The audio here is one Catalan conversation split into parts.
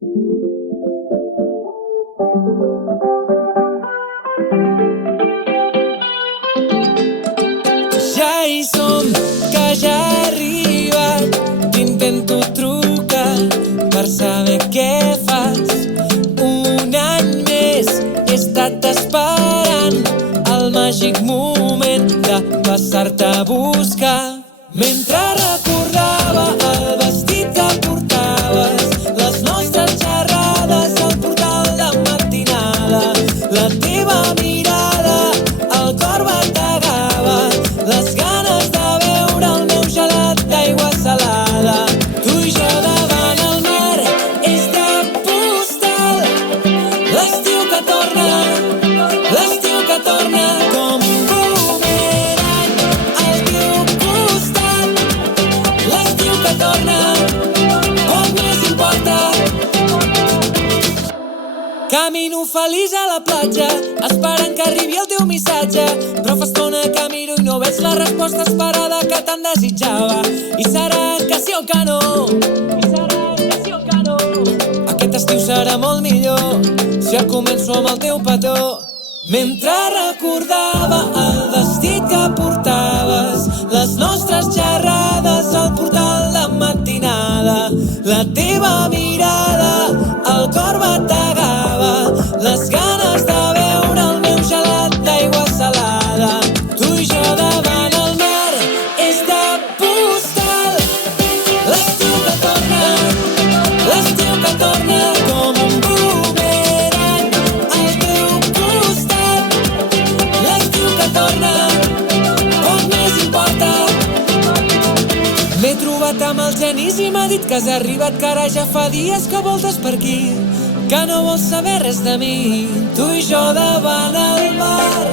Ja hi som, que ja he arribat. T'intento trucar per saber què fas. Un any més he estat esperant el màgic moment de passar-te a buscar. Mentre recordava el vestit que portaves, les nostres xerrades al portal de matinada, la teva mirada, el cor bategava, les ganes de beure el meu gelat d'aigua salada. Tu i jo davant el mar, és de postal, l'estiu que torna com un bumerang al teu costat. L'estiu que torna, poc més importa. Camino feliç a la platja, esperant que arribi el teu missatge, però fa estona que miro i no veig la resposta esperada que tant desitjava. I serà que sí o que no, aquest estiu serà molt millor si el començo amb el teu petó. Mentre recordava el vestit que portaves, les nostres xerrades al portal de matinada, la teva mirada, el cor bategava, les ganes de beure el meu gelat d'aigua salada. Tu i jo davant el mar, és de postal, l'estiu que torna com un bumerang al teu costat. L'estiu que torna, poc més importa. M'he trobat amb el Genís i m'ha dit que has arribat, que ara ja fa dies que voltes per aquí, que no vols saber res de mi. Tu i jo davant el mar,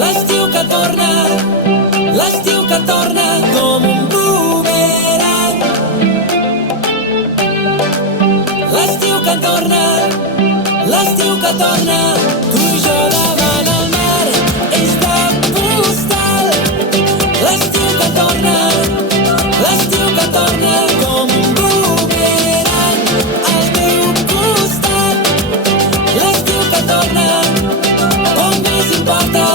l'estiu que torna com un bumerang. L'estiu que torna, tu i jo davant el mar, és de postal, l'estiu que torna com un bumerang al teu costat. L'estiu que torna, poc més importa.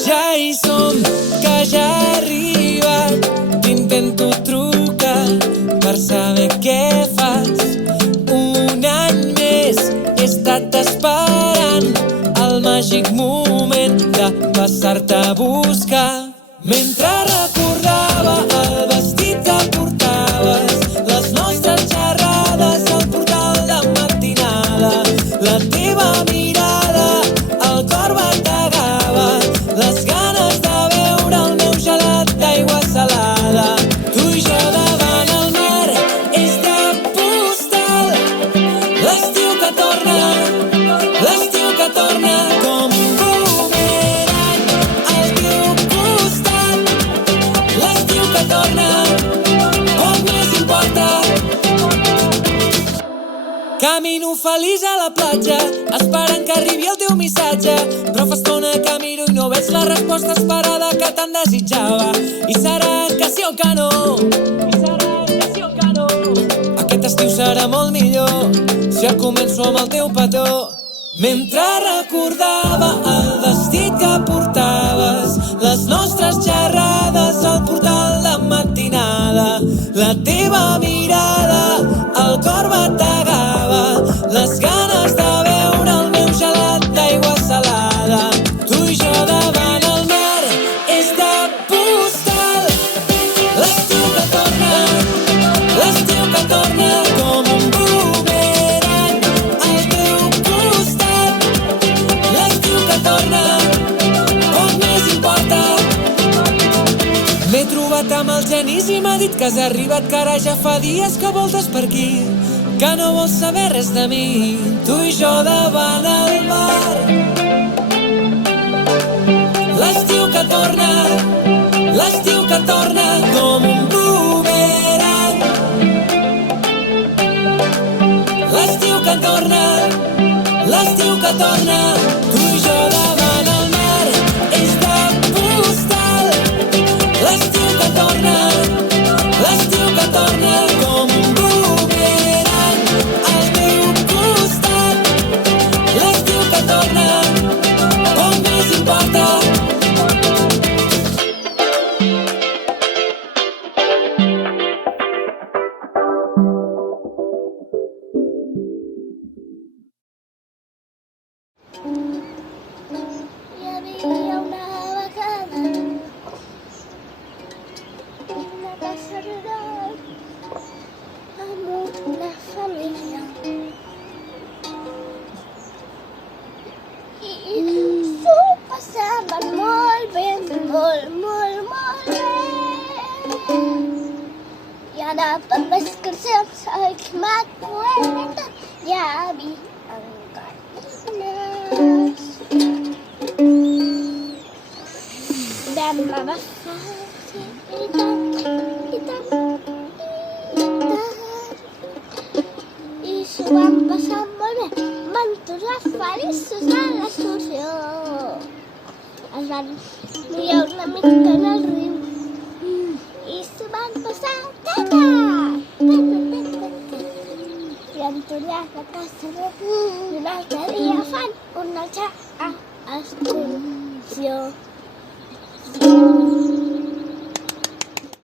Ja hi som, que ja he arribat. T'intento trucar per saber què fas. Un any més he estat esperant el màgic moment de passar-te a buscar. Mentre recordava el vestit que portaves, les nostres xerrades al portal de matinada, la teva mirada, el cor bategava, les ganes de beure el meu gelat d'aigua salada. Tu i jo davant el mar, és de postal, l'estiu que torna com un bumerang al teu costat. L'estiu que torna, poc més importa. Camino feliç a la platja, esperant que arribi el teu missatge, però fa estona que miro i no veig la resposta esperada que tant desitjava. I serà que sí o que no, aquest estiu serà molt millor si el començo amb el teu petó. Mentre recordava el vestit que portaves, les nostres xerrades al portal de matinada, la teva mirada, el cor bategava, les ganes de beure el meu gelat d'aigua salada. Tu i jo davant el mar, és de postal, l'estiu que torna com un bumerang al teu costat. L'estiu que torna, poc més importa. M'he trobat amb el Genís i m'ha dit que has arribat, que ara ja fa dies que voltes per aquí, que no vols saber res de mi. Tu i jo davant el mar, l'estiu que torna com un bumerang. torna, tu i jo davant el mar, és de postal. L'estiu que torna com un bumerang al teu costat. L'estiu que torna, com més importa. Hi havia una vegada una casa rural amb una família i s'ho passaven molt bé, molt bé. I ara per les cançons que m'acuerdo hi havia gallines. Vam abafar i tant, i s'ho van passar molt bé, van tornar feliços a l'excursió. Es van mullar una mica en el riu i s'ho van passar tata. I han tornat a casa i un altre dia fan una altra excursió.